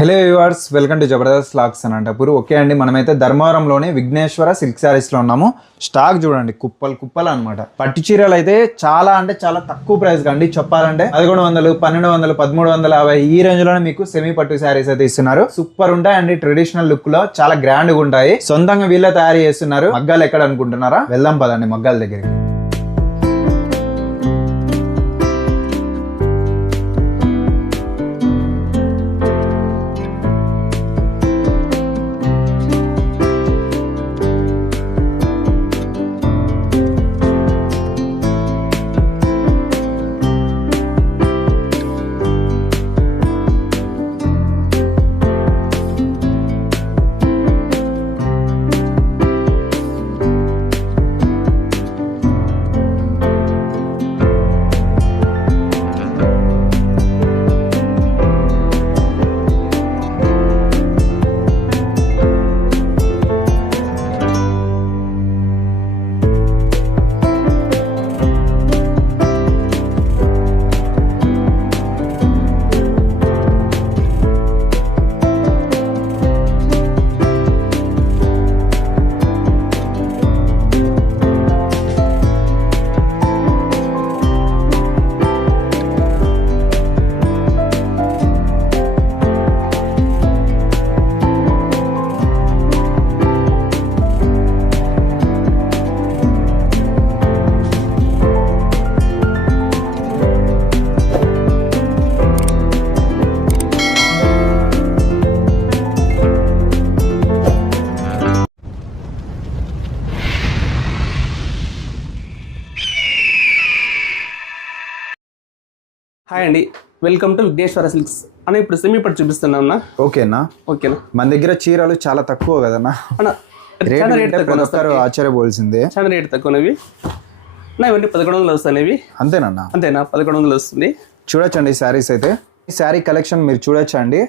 Hello viewers, welcome to Jabardasth vlogs Anantapur. Okay అండి, మనమైతే ధర్మవరంలోని Vighneshwara silk శారీస్లో ఉన్నాము. స్టాక్ చూడండి, కుప్పలు కుప్పలు అనమాట. పట్టు చీరలు అయితే చాలా అంటే చాలా తక్కువ ప్రైస్ కండి. చెప్పాలంటే 1100, 1200, 1350 ఈ రేంజ్ లోనే మీకు సెమీ పట్టు శారీస్ అయితే ఇస్తున్నారు. సూపర్ ఉంటాయండి. ట్రెడిషనల్ లుక్ లో చాలా గ్రాండ్ గా ఉంటాయి. సొంతంగా వీళ్ళే తయారు చేస్తున్నారు. మగ్గాలు ఎక్కడ అనుకుంటున్నారా? వెళ్దాం పదండి మగ్గాల దగ్గరికి. హాయ్ అండి, వెల్కమ్ టు విఘ్నేశ్వర సిల్క్స్ అన్న. ఇప్పుడు సెమీ పట్టు చూపిస్తున్నా అన్న. ఓకేనా? మన దగ్గర చీరలు చాలా తక్కువ కదన్నా. చాలా రేట్ తక్కువ, ఆశ్చర్యపోవాల్సిందే. చాలా రేట్ తక్కువవి నా. ఇవన్నీ 1100 వస్తాయి. అంతేనన్నా? అంతేనా, 1100 వస్తుంది. చూడొచ్చండి శారీస్ అయితే. ఈ శారీ కలెక్షన్ మీరు చూడొచ్చండి.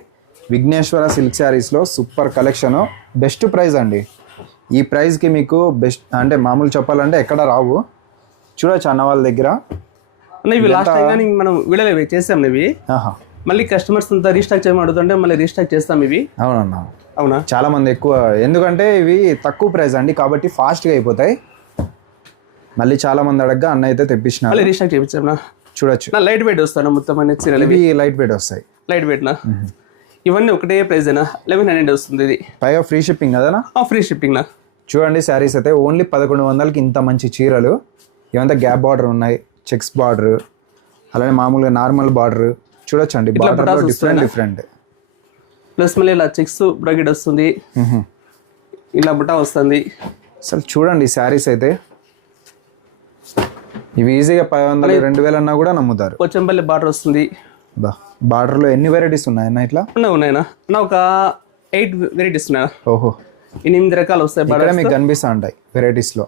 విఘ్నేశ్వర సిల్క్ శారీస్లో సూపర్ కలెక్షన్, బెస్ట్ ప్రైస్ అండి. ఈ ప్రైస్కి మీకు బెస్ట్ అంటే మామూలు చెప్పాలంటే ఎక్కడ రావు. చూడొచ్చు అన్న వాళ్ళ దగ్గర. ఇవి లాస్ట్ టైం కానీ మనం వీడియోలో చేసాం. ఇవి మళ్ళీ కస్టమర్స్ అంతా రీస్టాక్ చేయమని అడుగుతుంటే మళ్ళీ రీస్టాక్ చేస్తాం ఇవి. అవునన్నా? అవునా? చాలా మంది ఎక్కువ, ఎందుకంటే ఇవి తక్కువ ప్రైస్ అండి కాబట్టి ఫాస్ట్గా అయిపోతాయి. మళ్ళీ చాలా మంది అడగగా అన్న అయితే తెప్పించిన మళ్ళీ రీస్టాక్ చేయించాం. చూడొచ్చు. నా లైట్ వెయిట్ వస్తాను మొత్తం అన్ని చీరలు. ఇవి లైట్ వెయిట్ వస్తాయి. లైట్ వెయిట్ నా ఇవన్నీ ఒకటే ప్రైస్ అయినా 1100 వస్తుంది. ఇది పైగా ఫ్రీ షిప్పింగ్ కదనా? ఫ్రీ షిప్పింగ్ నా. చూడండి శారీస్ అయితే ఓన్లీ 1100కి ఇంత మంచి చీరలు. ఇవంతా గ్యాప్ బార్డర్ ఉన్నాయి, చెక్స్ బార్డర్, అలానే మామూలుగా నార్మల్ బార్డర్. చూడొచ్చండి, బార్డర్ డిఫరెంట్. ప్లస్ మళ్ళీ ఇలా చెక్స్ బ్రాకెట్ వస్తుంది, ఇలా బుటా వస్తుంది. అసలు చూడండి శారీస్ అయితే ఇవి ఈజీగా 500, 2000 అన్నా కూడా నమ్ముతారు. పోచంపల్లి బార్డర్ వస్తుంది. బార్డర్లో ఎన్ని వెరైటీస్ ఉన్నాయన్నా? ఇట్లా ఉన్నాయన్నా ఒక 8 వెరైటీస్ ఉన్నాయా? ఓహో, 8 రకాలు వస్తాయి. బార్డర్ మీకు కనిపిస్తూ ఉంటాయి వెరైటీస్లో.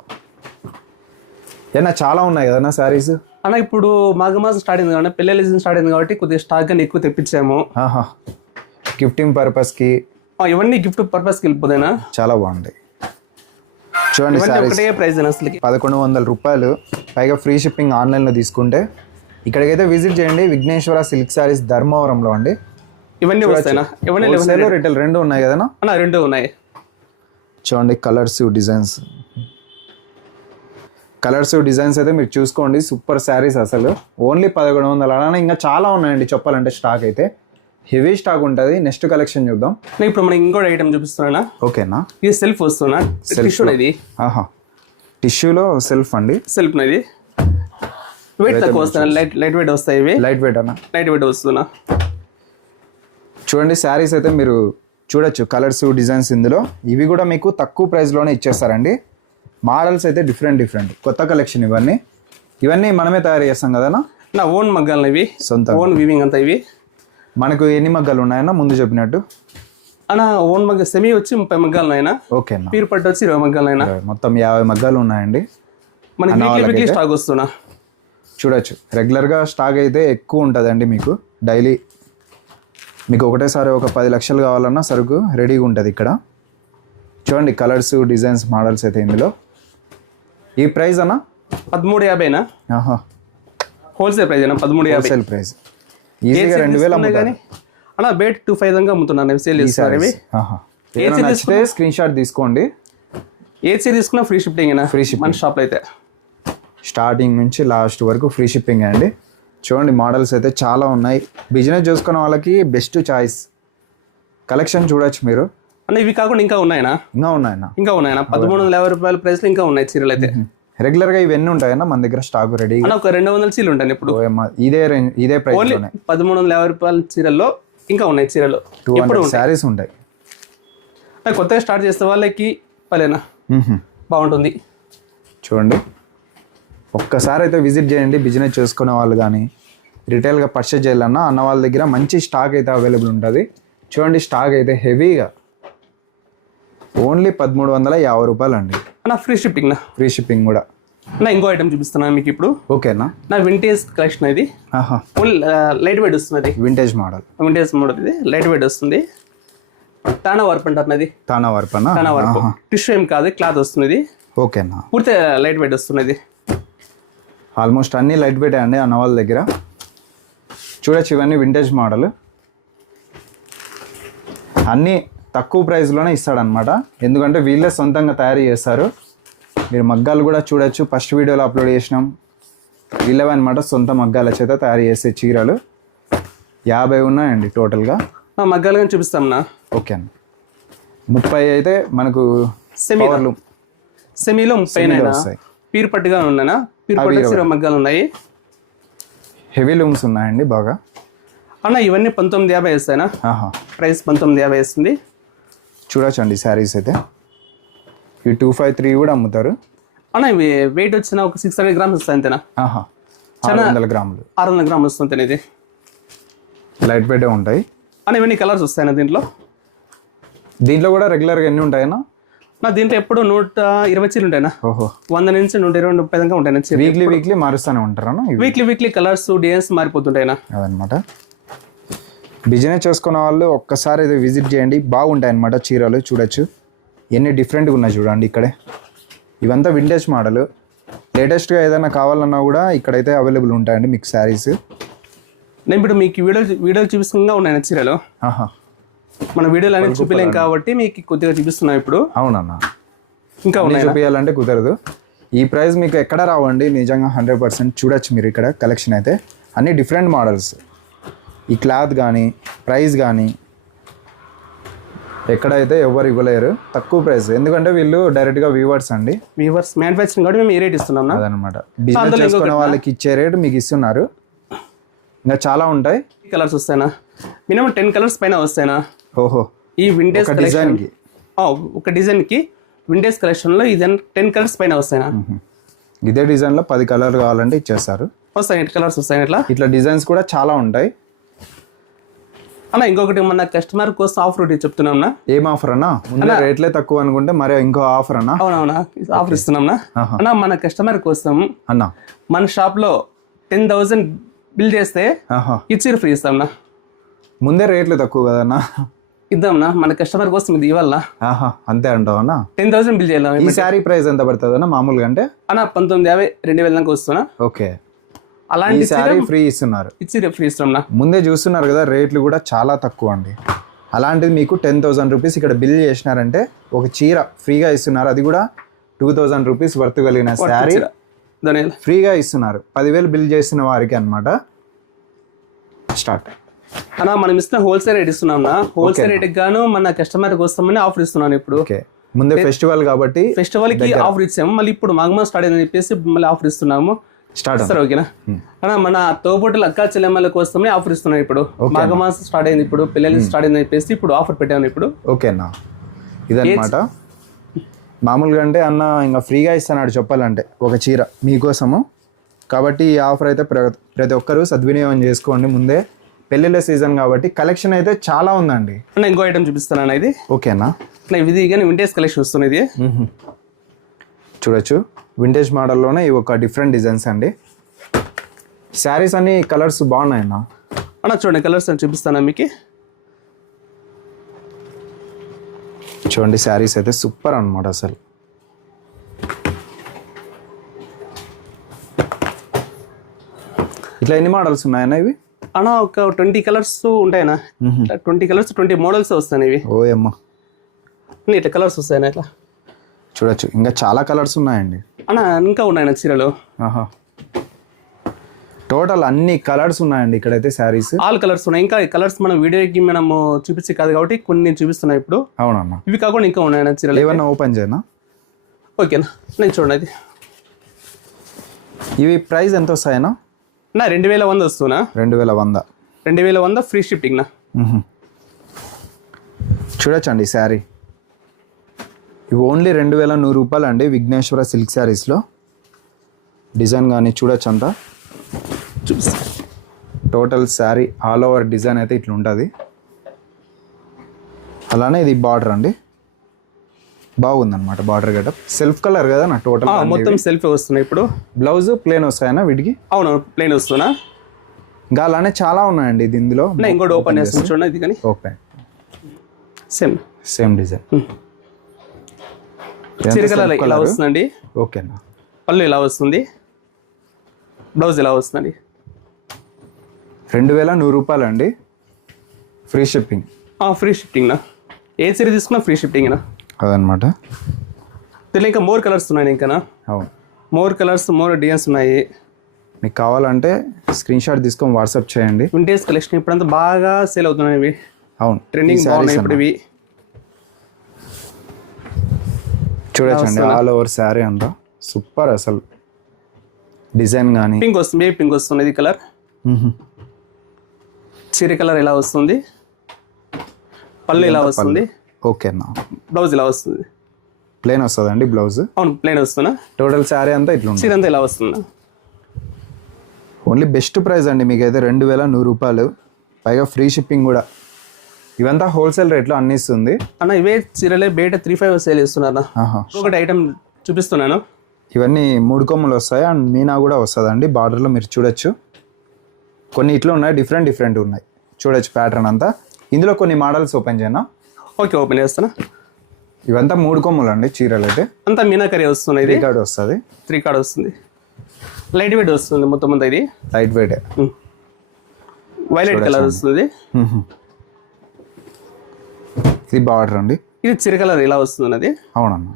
ఏనా చాలా ఉన్నాయి కదన్నా శారీస్ అన్న. ఇప్పుడు మాఘమాసం స్టార్ట్ అయింది కాబట్టి, పెళ్ళి సీజన్ స్టార్ట్ అయింది కాబట్టి కొద్దిగా స్టాక్ అని ఎక్కువ తెప్పించాము. గిఫ్టింగ్ పర్పస్కి ఇవన్నీ గిఫ్ట్ పర్పస్కి వెళ్ళిపోతాయినా. చాలా బాగుంటాయి. చూడండి ఒకటే ప్రైస్ అసలు 1100 రూపాయలు. పైగా ఫ్రీ షిప్పింగ్ ఆన్లైన్లో తీసుకుంటే. ఇక్కడికైతే విజిట్ చేయండి, విఘ్నేశ్వర సిల్క్ శారీస్ ధర్మవరంలో అండి. ఇవన్నీ వస్తాయినా? ఇవన్నీ రిటైల్ రెండు ఉన్నాయి కదనా? అన్న రెండు ఉన్నాయి. చూడండి కలర్స్ డిజైన్స్ అయితే మీరు చూసుకోండి. సూపర్ శారీస్ అసలు. ఓన్లీ 1100. అలానే ఇంకా చాలా ఉన్నాయండి చెప్పాలంటే. స్టాక్ అయితే హెవీ స్టాక్ ఉంటుంది. నెక్స్ట్ కలెక్షన్ చూద్దాం. ఇప్పుడు మనం ఇంకోటి ఐటమ్ చూపిస్తున్నా. ఓకేనా? ఇది సెల్ఫ్ వస్తున్నా. టిష్యూ ఇది. టిష్యూలో సెల్ఫ్ అండి. సెల్ఫ్ ఇది వెయిట్ తక్కువ వస్తాయి. లైట్ వెయిట్ వస్తాయి ఇవి. లైట్ వెయిట్ అన్న? లైట్ వెయిట్ వస్తున్నా. చూడండి శారీస్ అయితే మీరు చూడొచ్చు. కలర్స్ డిజైన్స్ ఇందులో. ఇవి కూడా మీకు తక్కువ ప్రైస్లోనే ఇచ్చేస్తారండి. మోడల్స్ అయితే డిఫరెంట్ కొత్త కలెక్షన్. ఇవన్నీ మనమే తయారు చేస్తాం కదనా? నా ఓన్ మగ్గాలు ఇవి, సొంత ఓన్ వీవింగ్ అంతా. ఇవి మనకు ఎన్ని మగ్గాలు ఉన్నాయన్నా ముందు చెప్పినట్టు? అన్న ఓన్ మగ్గ సెమీ వచ్చి 30 మగ్గాలు అయినా. ఓకే. పీరు పట్టు వచ్చి 20 మగ్గాలు అయినా. మొత్తం 50 మగ్గాలు ఉన్నాయండి. మనకి స్టాక్ వస్తున్నా. చూడొచ్చు, రెగ్యులర్గా స్టాక్ అయితే ఎక్కువ ఉంటుందండి. మీకు డైలీ మీకు ఒకటేసారి ఒక 10 లక్షలు కావాలన్నా సరుకు రెడీగా ఉంటుంది ఇక్కడ. చూడండి కలర్స్ డిజైన్స్ మోడల్స్ అయితే ఇందులో. ఈ ప్రైస్ అన్న 1350 హోల్సేల్ ప్రైస్ 1350 హోల్సేల్ ప్రైస్. ఈజీగా 2000 కానీ అన్న బయట 2,500 దాకా అమ్ముతున్నాను సేల్ చేస్తున్నారు ఇవి. ఏదైనా నచ్చితే స్క్రీన్ షాట్ తీసుకోండి. ఏ సీరీ తీసుకున్నా ఫ్రీ షిప్పింగ్ అయినా ఫ్రీ షిప్పింగ్ మన షాప్లో అయితే స్టార్టింగ్ నుంచి లాస్ట్ వరకు ఫ్రీ షిప్పింగ్ అండి. చూడండి మోడల్స్ అయితే చాలా ఉన్నాయి. బిజినెస్ చేసుకున్న వాళ్ళకి బెస్ట్ చాయిస్. కలెక్షన్ చూడొచ్చు మీరు. అన్న ఇవి కాకుండా ఇంకా ఉన్నాయనా? ఇంకా ఉన్నాయన్నా 1,350 రూపాయల ప్రైస్లో ఇంకా ఉన్నాయి చీరలు అయితే. రెగ్యులర్గా ఇవన్నీ ఉంటాయన్నా మన దగ్గర స్టాక్ రెడీ. అన్న ఒక 200 చీరలు ఉంటాయి ఇప్పుడు. ఇదే ప్రైస్ ఓన్లీ 1,350 రూపాయల చీరల్లో ఇంకా ఉన్నాయి చీరలు. 200 శారీస్ ఉంటాయి. కొత్తగా స్టార్ట్ చేసే వాళ్ళకి పలేనా బాగుంటుంది. చూడండి ఒక్కసారి అయితే విజిట్ చేయండి. బిజినెస్ చేసుకునే వాళ్ళు కానీ రిటైల్గా పర్చేజ్ చేయాలన్నా అన్న వాళ్ళ దగ్గర మంచి స్టాక్ అయితే అవైలబుల్ ఉంటుంది. చూడండి స్టాక్ అయితే హెవీగా ఓన్లీ 1,350 రూపాయలు అండి. నా ఫ్రీ షిప్పింగ్ ఫ్రీ షిప్పింగ్ కూడా. నా ఇంకో ఐటమ్ చూపిస్తున్నాను మీకు ఇప్పుడు. ఓకేనా? నా వింటేజ్ కలెక్షన్ ఇది. ఫుల్ లైట్ వెయిట్ వస్తుంది. వింటేజ్ మోడల్ ఇది లైట్ వెయిట్ వస్తుంది. తానా వర్క్ అంటారు. అది తానా వర్క్ టిష్యూ ఏం కాదు, క్లాత్ వస్తుంది. ఓకేనా? పూర్తి లైట్ వెయిట్ వస్తుంది. ఆల్మోస్ట్ అన్ని లైట్ వెయిట్ అండి అన్న వాళ్ళ దగ్గర. చూడొచ్చు ఇవన్నీ వింటేజ్ మోడల్. అన్నీ తక్కువ ప్రైస్లోనే ఇస్తాడనమాట. ఎందుకంటే వీళ్ళే సొంతంగా తయారు చేస్తారు. మీరు మగ్గాలు కూడా చూడొచ్చు. ఫస్ట్ వీడియోలో అప్లోడ్ చేసినాం. వీళ్ళవే అనమాట సొంత మగ్గాల చేత తయారు చేసే చీరలు. 50 ఉన్నాయండి టోటల్గా. మగ్గాలు కానీ చూపిస్తామన్నా. ఓకే అన్న. 30 అయితే మనకు సెమీలో 30 వస్తాయి. పీరు పట్టుగా ఉన్నాయా? పీరు పట్టు మగ్గాలు ఉన్నాయి. హెవీ లూమ్స్ ఉన్నాయండి బాగా. అన్న ఇవన్నీ 1950 వేస్తాయినా? ప్రైస్ 1950 వేస్తుంది. చూడొచ్చండి శారీస్ అయితే. ఇవి 253 కూడా అమ్ముతారు. అన్న ఇవి వెయిట్ వచ్చిన ఒక 600 గ్రామ్స్ వస్తాయి అంతేనా? 600 గ్రాములు. 600 గ్రాములు వస్తుంది. ఇది లైట్ వెయిట్ ఉంటాయి. అన్న ఇవన్నీ కలర్స్ వస్తాయన్నా దీంట్లో కూడా రెగ్యులర్గా ఎన్ని ఉంటాయన్నా? నా దీంట్లో ఎప్పుడు 120 చీరలు ఉంటాయినా? 100 నుంచి 120, 130 దాకా ఉంటాయి. వీక్లీ మారుస్తూనే ఉంటారా? వీక్లీ కలర్స్ డిజైన్స్ మారిపోతుంటాయినా అదనమాట. బిజినెస్ చేసుకున్న వాళ్ళు ఒక్కసారి అయితే విజిట్ చేయండి. బాగుంటాయి అన్నమాట చీరలు. చూడొచ్చు ఎన్ని డిఫరెంట్గా ఉన్నాయి చూడండి. ఇక్కడే ఇవంతా వింటేజ్ మోడల్. లేటెస్ట్గా ఏదైనా కావాలన్నా కూడా ఇక్కడైతే అవైలబుల్ ఉంటాయండి మీకు శారీస్. నేను ఇప్పుడు మీకు వీడియో చూపిస్తుండగా ఉన్నాయి చీరలు. మన వీడియోలు అనేది చూపించలేం కాబట్టి మీకు కొద్దిగా చూపిస్తున్నాం ఇప్పుడు. అవునన్నా. ఇంకా ఉన్నాయి చూపించాలంటే కుదరదు. ఈ ప్రైస్ మీకు ఎక్కడ రావండి నిజంగా 100%. చూడొచ్చు మీరు ఇక్కడ కలెక్షన్ అయితే అన్ని డిఫరెంట్ మోడల్స్. ఈ క్లాత్ కానీ ప్రైస్ కానీ ఎక్కడైతే ఎవరు ఇవ్వలేరు తక్కువ ప్రైస్. ఎందుకంటే వీళ్ళు డైరెక్ట్గా వీవర్స్ అండి. వీవర్స్ మ్యానుఫ్యాక్చరింగ్ కాబట్టి మేము ఏ రేట్ ఇస్తున్నాం అదనమాట. బిజినెస్ చేసుకునే వాళ్ళకి ఇచ్చే రేట్ మీకు ఇస్తున్నారు. ఇంకా చాలా ఉంటాయి. కలర్స్ వస్తాయినా? మినిమం 10 కలర్స్ పైన వస్తాయినా? ఈ వింటేజ్ డిజైన్కి ఒక డిజైన్కి వింటేజ్ కలెక్షన్లో ఇది 10 కలర్స్ పైన వస్తాయినా? ఇదే డిజైన్లో 10 కలర్ కావాలంటే ఇచ్చేస్తారు. వస్తాయి కలర్స్ వస్తాయి. ఇట్లా డిజైన్స్ కూడా చాలా ఉంటాయి అన్న. ఇంకొకటి మన కస్టమర్ కోసం ఆఫర్ ఒకటి చెప్తున్నాం. ఏం ఆఫర్ అన్నా? ముందు రేట్లే తక్కువ అనుకుంటే మరి ఇంకో ఆఫర్ అన్నా? అవునవునా ఆఫర్ ఇస్తున్నాం అన్న. మన కస్టమర్ కోసం అన్న మన షాప్ లో 10,000 బిల్ చేస్తే ఇచ్చి ఫ్రీ ఇస్తాంనా. ముందే రేట్లు తక్కువ కదన్నా? ఇద్దాంనా మన కస్టమర్ కోసం ఇది ఇవ్వాలనా? అంతే అంటావన్నా? 10,000 బిల్ చేయాలి. ఈ శారీ ప్రైస్ ఎంత పడుతుంది అన్న మామూలుగా? అంటే అన్న 1950, 2,000 దాకా వస్తున్నా. ఓకే. అలాంటి శారీ ఫ్రీ ఇస్తున్నారు. ఇచ్చి ఫ్రీ ఇస్తున్నా. ముందే చూస్తున్నారు కదా రేట్లు కూడా చాలా తక్కువ అండి. అలాంటిది మీకు 10,000 రూపీస్ ఇక్కడ బిల్ చేసినారంటే ఒక చీర ఫ్రీగా ఇస్తున్నారు. అది కూడా 2,000 రూపీస్ వర్త్ కలిగిన శారీ ఫ్రీగా ఇస్తున్నారు. 10,000 బిల్ చేసిన వారికి అనమాట. స్టార్ట్ అన్నా మనం ఇస్తున్న హోల్సేల్ రేట్ ఇస్తున్నాం. హోల్సేల్ రేట్ గాను మన కస్టమర్ కోసమని ఆఫర్ ఇస్తున్నాను ఇప్పుడు. ముందే ఫెస్టివల్ కాబట్టి ఫెస్టివల్ కి ఆఫర్ ఇచ్చాము. మళ్ళీ ఇప్పుడు మాఘమాసం స్టార్ట్ అయిందని చెప్పేసి మళ్ళీ ఆఫర్ ఇస్తున్నాము. స్టార్ట్ సరే ఓకేనా అన్న. మన తోబుట్టుల అక్క చెల్లెమ్మల కోసమే ఆఫర్ ఇస్తున్నాం ఇప్పుడు. మాఘమాసం స్టార్ట్ అయింది ఇప్పుడు, పిల్లలు స్టార్ట్ అయిందని చెప్పేసి ఇప్పుడు ఆఫర్ పెట్టాను ఇప్పుడు. ఓకేనా? ఇదన్నమాట. మామూలుగా అంటే అన్న ఇంకా ఫ్రీగా ఇస్తున్నాడు చెప్పాలంటే ఒక చీర మీకోసము. కాబట్టి ఈ ఆఫర్ అయితే ప్రతి ఒక్కరూ సద్వినియోగం చేసుకోండి. ముందే పెళ్ళిళ్ళ సీజన్ కాబట్టి కలెక్షన్ అయితే చాలా ఉందండి. అన్న ఇంకో ఐటమ్ చూపిస్తాను ఇది. ఓకేనా? ఇది కానీ వింటేజ్ కలెక్షన్ వస్తుంది. ఇది చూడొచ్చు వింటేజ్ మోడల్లోనే ఇవి ఒక డిఫరెంట్ డిజైన్స్ అండి. శారీస్ అన్ని కలర్స్ బాగున్నాయి అన్న. చూడండి కలర్స్ అని చూపిస్తాను మీకు. చూడండి శారీస్ అయితే సూపర్ అన్నమాట అసలు. ఇట్లా ఎన్ని మోడల్స్ ఉన్నాయన్నా ఇవి? అన్న ఒక 20 కలర్స్ ఉంటాయన్నా, 20 కలర్స్ 20 మోడల్స్ వస్తాయి ఇవి. ఓ అమ్మ, ఇట్లా కలర్స్ వస్తాయన్నా ఇట్లా చూడొచ్చు. ఇంకా చాలా కలర్స్ ఉన్నాయండి అన్న, ఇంకా ఉన్నాయన్న చీరలు. ఆహా, టోటల్ అన్ని కలర్స్ ఉన్నాయండి ఇక్కడైతే శారీస్. ఆల్ కలర్స్ ఉన్నాయి. ఇంకా కలర్స్ మనం వీడియోకి మనము చూపించి కాదు కాబట్టి కొన్ని నేను చూపిస్తున్నా ఇప్పుడు. అవునమ్మా, ఇవి కాకుండా ఇంకా ఉన్నాయన్న చీరలు. ఏమన్నా ఓపెన్ చేయనా? ఓకేనా, నేను చూడండి అది. ఇవి ప్రైస్ ఎంత వస్తాయనా? నా 2100 వస్తున్నా. 2100. 2100 ఫ్రీ షిప్పింగ్ నా. చూడొచ్చండి శారీ. ఇవి ఓన్లీ 2100 రూపాయలు అండి విఘ్నేశ్వర సిల్క్ శారీస్లో. డిజైన్ కానీ చూడొచ్చు అంతా. చూపిస్తా. Total sari all over design అయితే ఇట్లా ఉంటుంది. అలానే ఇది బార్డర్ అండి, బాగుందన్నమాట. బార్డర్ గెటప్ సెల్ఫ్ కలర్ కదా నా టోటల్. మొత్తం సెల్ఫ్ వస్తున్నాయి ఇప్పుడు. బ్లౌజ్ ప్లేన్ వస్తాయనా వీటికి? అవును, ప్లేన్ వస్తున్నా. ఇంకా అలానే చాలా ఉన్నాయండి ఇది ఇందులో. ఇంకోటి ఓపెన్ చేస్తాను చూడండి. ఇది కానీ ఓపెన్, సేమ్ డిజైన్. చీర కలర్ ఇలా వస్తుందండి. ఓకేనా. పళ్ళు ఇలా వస్తుంది, బ్లౌజ్ ఇలా వస్తుందండి. 2100 రూపాయలు అండి, ఫ్రీ షిప్పింగ్. ఫ్రీ షిప్పింగ్ నా. ఏ చీర తీసుకున్నా ఫ్రీ షిప్పింగ్ నా. అదనమాట. దీనిలో ఇంకా మోర్ కలర్స్ ఉన్నాయి. ఇంకా అవును, మోర్ కలర్స్, మోర్ డిజైన్స్ ఉన్నాయి. మీకు కావాలంటే స్క్రీన్ షాట్ తీసుకొని వాట్సాప్ చేయండి. వింటేజ్ కలెక్షన్ ఇప్పుడంతా బాగా సేల్ అవుతున్నాయి ఇవి. అవును, ట్రెండింగ్ బాగున్నాయి ఇప్పుడు ఇవి. చూడొచ్చండి ఆల్ ఓవర్ శారీ అంతా సూపర్ అసలు. డిజైన్ కానీ పింక్ వస్తుంది, పింక్ వస్తుంది. ఇది కలర్ చీర కలర్ ఇలా వస్తుంది. పళ్ళు ఇలా వస్తుంది. ఓకేనా. బ్లౌజ్ ఇలా వస్తుంది. ప్లేన్ వస్తుందండి బ్లౌజ్. అవును, ప్లేన్ వస్తున్నా. టోటల్ శారీ అంతా ఇట్లా ఉంటుంది. చీర అంతా ఇలా వస్తుందా. ఓన్లీ బెస్ట్ ప్రైస్ అండి మీకు అయితే 2100 రూపాయలు, పైగా ఫ్రీ షిప్పింగ్ కూడా. ఇవంతా హోల్సేల్ రేట్లో అన్నిస్తుంది అన్న. ఇవే చీరలే బయట 35 సేల్ చేస్తున్నారు. ఒకటి ఐటమ్ చూపిస్తున్నాను. ఇవన్నీ 3 కొమ్మలు వస్తాయి అండ్ మీనా కూడా వస్తుందండి. బార్డర్లో మీరు చూడొచ్చు. కొన్ని ఇట్లా ఉన్నాయి, డిఫరెంట్ ఉన్నాయి. చూడొచ్చు ప్యాటర్న్ అంతా. ఇందులో కొన్ని మోడల్స్ ఓపెన్ చేయనా? ఓకే, ఓపెన్ చేస్తాను. ఇవంతా 3 కొమ్మలు అండి చీరలు అయితే. అంతా మీనాకరీ వస్తుంది. ఇది 3 కార్డ్ వస్తుంది. 3 కార్డ్ వస్తుంది. లైట్ వెయిట్ వస్తుంది మొత్తం అంతా. ఇది లైట్ వెయిట్, వైలెట్ కలర్ వస్తుంది. ఇది బార్డర్ అండి. ఇది చీర కలర్ ఇలా వస్తుంది. అది అవునన్న.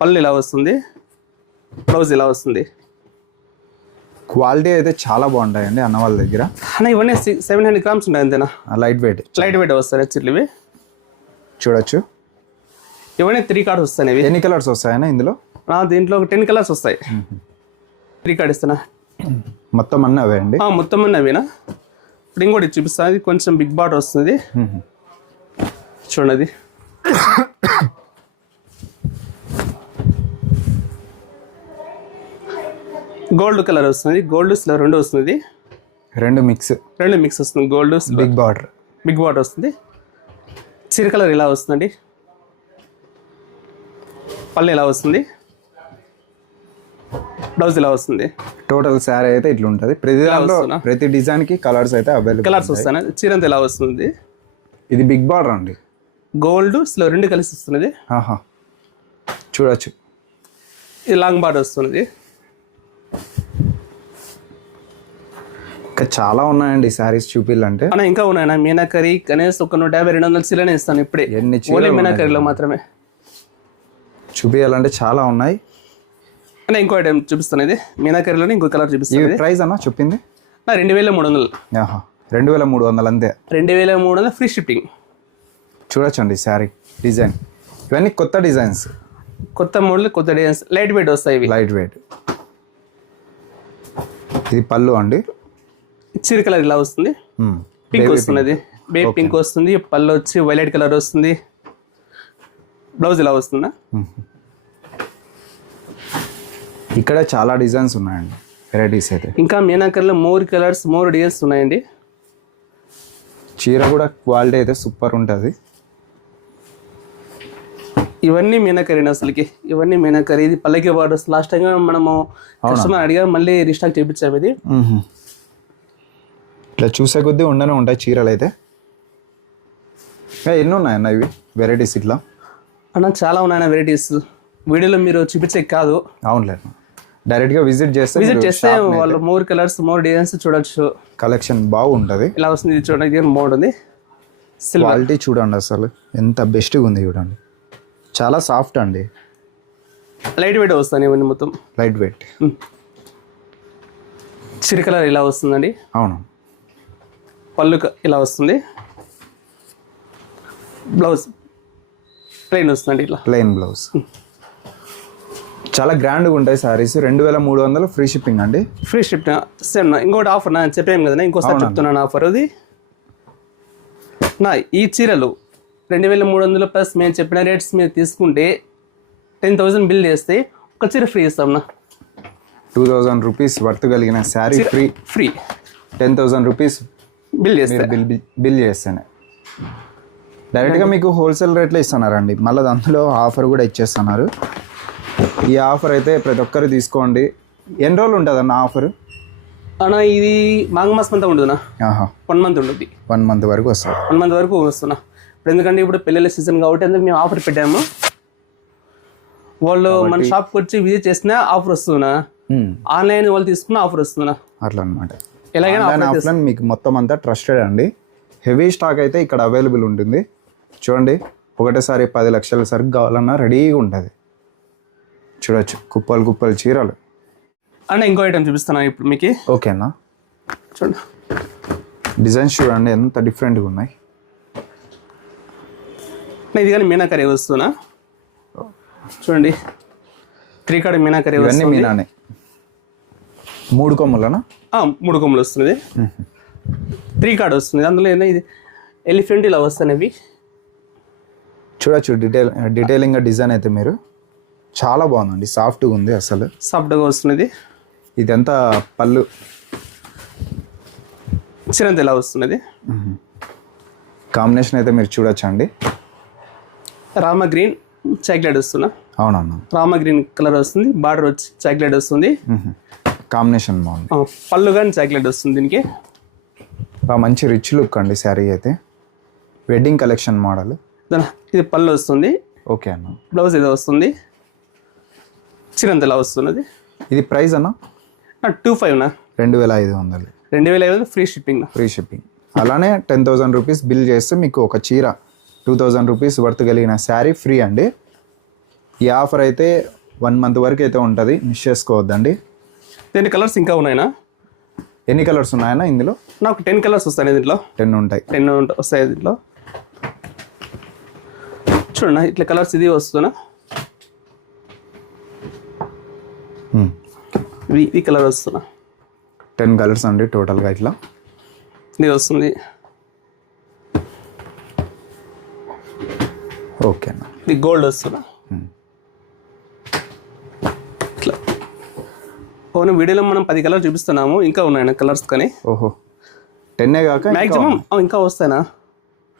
పళ్ళు ఇలా వస్తుంది, బ్లౌజ్ ఇలా వస్తుంది. క్వాలిటీ అయితే చాలా బాగుంటాయండి అన్న వాళ్ళ దగ్గర. అన్న ఇవన్నీ 700 గ్రామ్స్ ఉంటాయి అంతేనా? లైట్ వెయిట్, లైట్ వెయిట్ వస్తాయి చీరలు ఇవి. చూడొచ్చు. ఇవన్నీ 3 కార్డ్ వస్తాయి. ఇవి ఎన్ని కలర్స్ వస్తాయన్నా ఇందులో? దీంట్లో ఒక 10 కలర్స్ వస్తాయి. 3 కార్డ్ ఇస్తానా? మొత్తం అన్నీ అవే అండి. మొత్తం అన్నీ అవేనా? ఇప్పుడు ఇంకోటి చూపిస్తాను. అది కొంచెం బిగ్ బార్డర్ వస్తుంది చూడండి. అది గోల్డ్ కలర్ వస్తుంది. గోల్డ్ సిల్వర్ 2 వస్తుంది. 2 మిక్స్ వస్తుంది. గోల్డ్ బిగ్ బార్డర్ వస్తుంది. చీర కలర్ ఇలా వస్తుందండి. పళ్ళు ఇలా వస్తుంది, బ్లౌజ్ ఇలా వస్తుంది. టోటల్ శారీ అయితే ఇట్లా ఉంటుంది. ప్రతి డిజైన్ కి కలర్స్ అయితే అవైలబుల్. కలర్స్ వస్తాయి. చీర అంతా ఇలా వస్తుంది. ఇది బిగ్ బార్డర్ అండి. గోల్డ్ సిల్వర్ 2 కలిసి వస్తున్నది. చూడొచ్చు. ఇది లాంగ్ బార్డర్ వస్తున్నది. ఇంకా చాలా ఉన్నాయండి శారీస్ చూపిల్లంటే. ఇంకా ఉన్నాయన్నా. మీనాకరీ కనీసం ఒక 150-200 చీరనే ఇస్తాను ఇప్పుడే. ఓన్లీ మీనాకరీలో మాత్రమే. చూపించాలంటే చాలా ఉన్నాయి. అన్న ఇంకో ఐటమ్ చూపిస్తాను. ఇది మీనాకరీలోనే ఇంకో కలర్ చూపిస్తాను. ప్రైస్ అన్న చెప్పింది 2300. 2300 అంతే. 2300 ఫ్రీ షిప్పింగ్. చూడొచ్చండి శారీ డిజైన్. ఇవన్నీ కొత్త డిజైన్స్, కొత్త మోడల్, కొత్త డిజైన్స్. లైట్ వెయిట్ వస్తాయి ఇవి. Light weight. ఇది పళ్ళు అండి. చీర కలర్ ఇలా వస్తుంది. పింక్ వస్తుంది. బేబీ పింక్ వస్తుంది. పళ్ళు వచ్చి వైలెట్ కలర్ వస్తుంది. బ్లౌజ్ ఇలా వస్తుందా. ఇక్కడ చాలా డిజైన్స్ ఉన్నాయండి, వెరైటీస్ అయితే. ఇంకా మీనాకరీలో మోర్ కలర్స్, మోర్ డిజైన్స్ ఉన్నాయండి. చీర కూడా క్వాలిటీ అయితే సూపర్ ఉంటుంది. ఇవన్నీ మీనాకరీ అసలుకి. ఇవన్నీ మీనాకరీ. ఇది పల్లకి బార్డర్స్. లాస్ట్ టైం మనము కస్టమర్ అడిగా మళ్ళీ రీస్టాక్ చేయించాము. ఇది ఇట్లా చూసే కొద్దీ ఉండనే ఉంటాయి చీరలు అయితే. ఎన్ని ఉన్నాయన్న ఇవి వెరైటీస్ ఇట్లా? అన్న చాలా ఉన్నాయన్న వెరైటీస్. వీడియోలో మీరు చూపించే కాదు. అవునులేదు. డైరెక్ట్గా విజిట్ చేస్తే విజిట్ చేస్తే వాళ్ళు మోర్ కలర్స్ మోర్ డిజైన్స్ చూడొచ్చు. కలెక్షన్ బాగుంటుంది. ఇలా వస్తుంది, ఇది చూడడానికి బాగుంటుంది. సిల్వర్ క్వాలిటీ చూడండి అసలు ఎంత బెస్ట్గా ఉంది చూడండి. చాలా సాఫ్ట్ అండి, లైట్ వెయిట్ వస్తుంది ఇవన్నీ మొత్తం లైట్ వెయిట్. చిరు కలర్ ఇలా వస్తుందండి. అవును, పళ్ళు ఇలా వస్తుంది. బ్లౌజ్ ప్లెయిన్ వస్తుందండి, ఇట్లా ప్లెయిన్ బ్లౌజ్. చాలా గ్రాండ్గా ఉంటాయి సారీస్. 2300 ఫ్రీ షిప్పింగ్ అండి. Free shipping. సేమ్ ఇంకోటి ఆఫర్ నా చెప్పాము కదా, ఇంకోసారి చెప్తున్నాను ఆఫర్ అది. నా ఈ చీరలు 2300 ప్లస్ మేము చెప్పిన రేట్స్ మీరు తీసుకుంటే 10,000 బిల్ చేస్తే ఒక చీర ఫ్రీ ఇస్తాం నా. 2000 రూపీస్ వర్త్ కలిగిన sari free. Free 10,000 rupees bill చేస్తే బిల్ చేస్తేనే డైరెక్ట్గా మీకు హోల్సేల్ రేట్లో ఇస్తున్నారండి. మళ్ళీ అందులో ఆఫర్ కూడా ఇచ్చేస్తున్నారు. ఈ ఆఫర్ అయితే ప్రతి ఒక్కరు తీసుకోండి. ఎన్ని రోజులు ఉంటుంది అన్న ఆఫర్? అన్న ఇది మాఘ మాసం అంతా ఉంటుందా? 1 మంత్ ఉంటుంది. 1 మంత్ వరకు వస్తుంది. 1 మంత్ వరకు వస్తున్నా. ఇప్పుడు ఎందుకంటే ఇప్పుడు పెళ్ళిళ్ళ సీజన్ కాబట్టి అందుకు మేము ఆఫర్ పెట్టాము. వాళ్ళు మన షాప్కి వచ్చి విజిట్ చేసినా ఆఫర్ వస్తున్నా, ఆన్లైన్ వాళ్ళు తీసుకున్న ఆఫర్ వస్తున్నా. అట్లా అనమాట. ఎలాగైనా ఆఫ్లైన్ మీకు మొత్తం అంతా ట్రస్టెడ్ అండి. హెవీ స్టాక్ అయితే ఇక్కడ అవైలబుల్ ఉంటుంది. చూడండి, ఒకటేసారి 10 లక్షల సరుకు కావాలన్నా రెడీగా ఉంటుంది. చూడొచ్చు, కుప్పలు కుప్పలు చీరలు. అన్న ఇంకో ఐటమ్ చూపిస్తాను ఇప్పుడు మీకు. ఓకేనా, చూడండి డిజైన్స్ చూడండి ఎంత డిఫరెంట్గా ఉన్నాయి. ఇది కానీ మీనాకరీ వస్తున్నా. చూడండి 3 కార్డ్ మీనాకరీ. ఇవన్నీ మీనానే. 3 కొమ్ములనా? 3 కొమ్ములు వస్తుంది. 3 కార్డ్ వస్తుంది. అందులో ఇది ఎలిఫెంట్ ఇలా వస్తాయి. చూడొచ్చు డీటెయిలింగ్గా డిజైన్ అయితే మీరు చాలా బాగుందండి. సాఫ్ట్గా ఉంది, అసలు సాఫ్ట్గా వస్తుంది. ఇదంతా పళ్ళు చిరంత ఇలా వస్తున్నది. కాంబినేషన్ అయితే మీరు చూడొచ్చు అండి. రామ గ్రీన్ చాక్లెట్ వస్తున్నా. అవునన్నా, రామ గ్రీన్ కలర్ వస్తుంది. బార్డర్ వచ్చి చాక్లెట్ వస్తుంది. కాంబినేషన్ బాగుంది. పళ్ళు కానీ చాక్లెట్ వస్తుంది దీనికి. మంచి రిచ్ లుక్ అండి శారీ అయితే. Wedding collection model. ఇది పళ్ళు వస్తుంది. ఓకే అన్న. బ్లౌజ్ ఇది వస్తుంది. చిరంత ఇలా వస్తున్నది. ఇది ప్రైస్ అన్న? 25 2500. 2500 ఫ్రీ షిప్పింగ్. Free shipping. అలానే 10,000 రూపీస్ బిల్ చేస్తే మీకు ఒక చీర 2000 రూపీస్ వర్త్ కలిగిన శారీ ఫ్రీ అండి. ఈ ఆఫర్ అయితే 1 మంత్ వరకు అయితే ఉంటుంది, మిస్ చేసుకోవద్దండి. దీని కలర్స్ ఇంకా ఉన్నాయినా? ఎన్ని కలర్స్ ఉన్నాయన్నా ఇందులో? నాకు 10 కలర్స్ వస్తాయి దీంట్లో. 10 ఉంటాయి. 10 వస్తాయి దీంట్లో. చూడండి ఇట్లా కలర్స్ ఇది వస్తున్నా. ఈ కలర్ వస్తున్నా. 10 కలర్స్ అండి టోటల్గా. ఇట్లా ఇది వస్తుంది. ఓకే అన్న. ఇది గోల్డ్ వస్తున్నా. ఇట్లా ఓన్లీ వీడియోలో మనం 10 కలర్స్ చూపిస్తున్నాము, ఇంకా ఉన్నాయి కలర్స్ కానీ. ఓహో, 10 కాక మ్యాక్సిమం ఇంకా వస్తాయినా?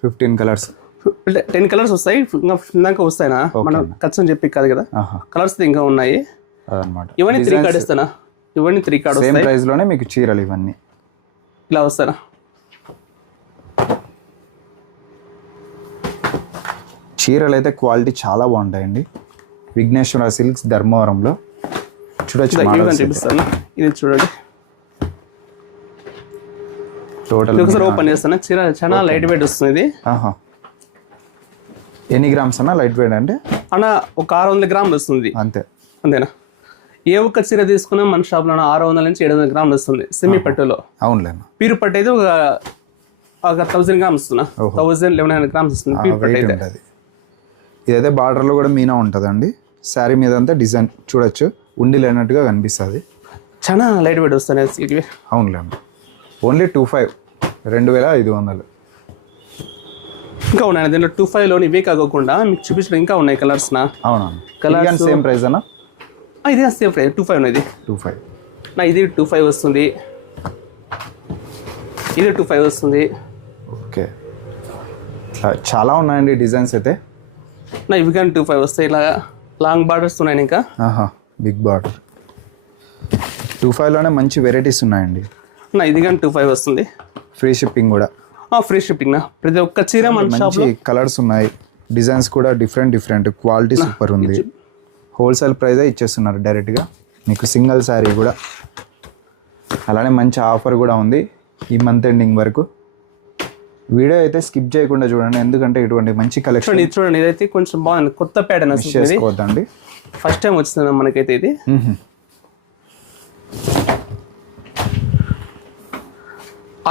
15 కలర్స్. 10 కలర్స్ వస్తాయి, ఇంకా దాకా వస్తాయినా? మనం ఖర్చు చెప్పి కాదు కదా, కలర్స్ ఇంకా ఉన్నాయి అదనమాట. ఇవన్నీ 3 కార్డ్ ఇస్తానా? ఇవన్నీ 3 కార్డ్ సేమ్ ప్రైస్ లోనే మీకు చీరలు ఇవన్నీ ఇలా వస్తానా? చీరలు అయితే క్వాలిటీ చాలా బాగుంటాయండి. విఘ్నేశ్వర సిల్క్స్ ధర్మవరంలో. చూడొచ్చు, చూపిస్తాను. ఇది చూడండి, టోటల్ ఒకసారి ఓపెన్ చేస్తాను. చీర చాలా లైట్ వెయిట్ వస్తుంది ఇది. ఎన్ని గ్రామ్స్ అన్నా లైట్ వెయిట్ అంటే? అన్న ఒక 600 గ్రాములు వస్తుంది. అంతే. అంతేనా? ఏ ఒక్క చీర తీసుకున్నా మన షాప్లో 600 నుంచి 700 గ్రాములు వస్తుంది సెమీ పట్టులో. అవునులే. పీరు పట్టు అయితే ఒక 1000 గ్రామ్స్ వస్తున్నా. 1100 గ్రామ్స్ వస్తుంది పీరు పట్టు అయితే. ఇదైతే బార్డర్లో కూడా మీనా ఉంటుందండి. శారీ మీద అంతా డిజైన్ చూడొచ్చు, ఉండి లేనట్టుగా కనిపిస్తుంది. చాలా లైట్ వెయిట్ వస్తాయి ఇవి. అవునులే. ఓన్లీ 2500. ఇంకా ఉన్నాయి దీంట్లో 25లోని ఇవే కాకుండా మీకు చూపించడం ఇంకా ఉన్నాయి కలర్స్. అవునా? కలర్స్ సేమ్ ప్రైస్ అన్నా? ఇది సేమ్ ప్రైస్ 25 ఉన్నది. 25 ఇది 25 వస్తుంది. ఇది 25 వస్తుంది. ఓకే, చాలా ఉన్నాయండి డిజైన్స్ అయితే. ఇవి కానీ 25 వస్తాయి. ఇలా లాంగ్ బార్డర్స్ ఉన్నాయి ఇంకా. Big border. 25లోనే మంచి వెరైటీస్ ఉన్నాయండి. ఇది కానీ 25 వస్తుంది. ఫ్రీ షిప్పింగ్ కూడా. Free shipping. ప్రతి ఒక్క చీర మన షాప్లో కలర్స్ ఉన్నాయి, డిజైన్స్ కూడా డిఫరెంట్ క్వాలిటీ సూపర్ ఉంది. హోల్సేల్ ప్రైజే ఇచ్చేస్తున్నారు డైరెక్ట్గా. మీకు సింగిల్ శారీ కూడా. అలానే మంచి ఆఫర్ కూడా ఉంది ఈ మంత్ ఎండింగ్ వరకు. వీడియో అయితే స్కిప్ చేయకుండా చూడండి, ఎందుకంటే ఇటువంటి మంచి కలెక్షన్ చూడండి. ఇదైతే కొంచెం బాగుంది, కొత్త ప్యాటర్న్ మిస్ చేసుకోవద్దండి. ఫస్ట్ టైం వచ్చింది మనకైతే ఇది.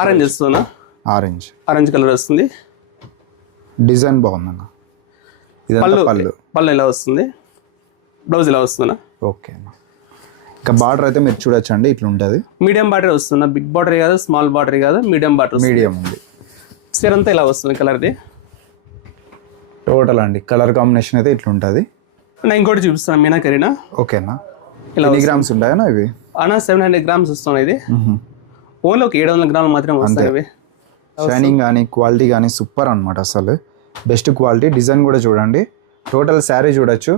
ఆరెంజ్ వస్తుందా? ఆరెంజ్ కలర్ వస్తుంది. డిజైన్ బాగుందన్న. ఇదంతా పళ్ళు ఇలా వస్తుంది, బ్లౌజ్ ఇలా వస్తుందా? ఓకే అన్న. ఇంకా బార్డర్ అయితే మీరు చూడొచ్చండి, ఇట్లా ఉంటుంది. మీడియం బార్డర్ వస్తుందా? బిగ్ బార్డర్ కాదు, స్మాల్ బార్డర్ కాదు, మీడియం బార్డర్. మీడియం ఉంది. చీర అంతా ఇలా వస్తుంది కలర్ది. టోటల్ అండి కలర్ కాంబినేషన్ అయితే ఇట్లా ఉంటుంది. నేను ఇంకోటి చూపిస్తాను, మీనాకరీనా. ఓకేనా. ఇలా గ్రామ్స్ ఉంటాయా ఇవి? అన్న 700 గ్రామ్స్ వస్తున్నాయి. ఇది ఓన్లీ ఒక 700 గ్రాములు మాత్రమే వస్తాయి ఇవి. షైనింగ్ కానీ క్వాలిటీ కానీ సూపర్ అనమాట, అసలు బెస్ట్ క్వాలిటీ. డిజైన్ కూడా చూడండి, టోటల్ శారీ చూడొచ్చు,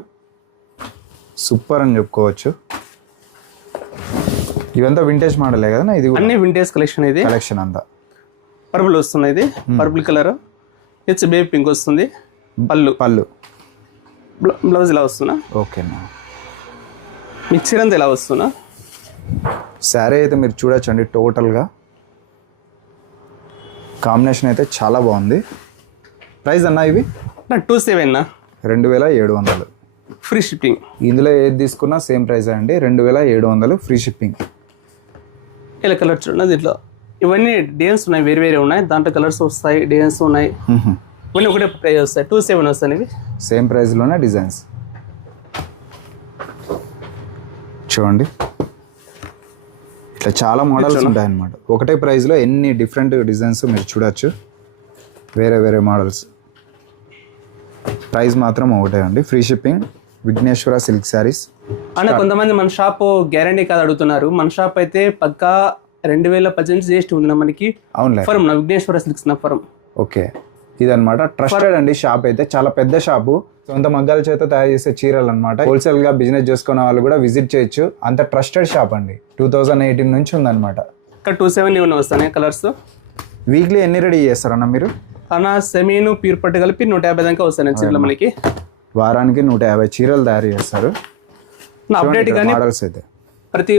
సూపర్ అని చెప్పుకోవచ్చు. ఇవంతా వింటేజ్ మోడలే కదా? ఇది అన్ని వింటేజ్ కలెక్షన్. ఇది కలెక్షన్ అంతా పర్పుల్ వస్తుంది. ఇది purple colour. It's baby pink వస్తుంది. పళ్ళు బ్లౌజ్ ఇలా వస్తున్నా. ఓకేనా. మిక్చర్ అంతా ఇలా వస్తున్నా. శారీ అయితే మీరు చూడొచ్చండి, టోటల్గా కాంబినేషన్ అయితే చాలా బాగుంది. ప్రైస్ అన్న ఇవి 27 2700 ఫ్రీ షిప్పింగ్. ఇందులో ఏది తీసుకున్నా సేమ్ ప్రైస్ అండి, 2700 ఫ్రీ షిప్పింగ్. ఇలా కలర్ చూడండి. దీంట్లో ఇవన్నీ డిజైన్స్ ఉన్నాయి, వేరే వేరే ఉన్నాయి. దాంట్లో కలర్స్ వస్తాయి, డిజైన్స్ ఉన్నాయి. ఇవన్నీ ఒకటే ప్రైస్ వస్తాయి, 27 వస్తాయి ఇవి. సేమ్ ప్రైస్లోనే డిజైన్స్ చూడండి. ఇట్లా చాలా మోడల్స్ ఉంటాయి అన్నమాట. ఒకటే ప్రైస్లో ఎన్ని డిఫరెంట్ డిజైన్స్ మీరు చూడొచ్చు, వేరే వేరే మోడల్స్. ప్రైస్ మాత్రం ఒకటే అండి, free shipping. Vighneshwara silk sarees. అన్న కొంతమంది మన షాప్ గ్యారంటీ కాదు అడుగుతున్నారు. మన షాప్ అయితే పక్కా 2018 జిఎస్టీ ఉంది మనకి. అవునులే. ఫరం నా విఘ్నేశ్వర సిల్క్స్ నా ఫరం. ఓకే, ఇదనమాట ట్రస్టెడ్ అండి షాప్ అయితే. చాలా పెద్ద షాపు, సొంత మగ్గాల చేత తయారు చేసే చీరలు అనమాట. హోల్సేల్ గా బిజినెస్ చేసుకునే వాళ్ళు కూడా విజిట్ చేయొచ్చు. అంత ట్రస్టెడ్ షాప్ అండి. 2018 నుంచి ఉందన్నమాట. ఇక్కడ 27 వస్తాయి కలర్స్. వీక్లీ ఎన్ని రెడీ చేస్తారన్న మీరు? అన్న సెమీను ప్యూర్ పట్టు కలిపి 150 దాకా వస్తాయి చీరలు మనకి. వారానికి 150 చీరలు తయారు చేస్తారు. నా అప్డేట్ కానీ మోడల్స్ అయితే ప్రతి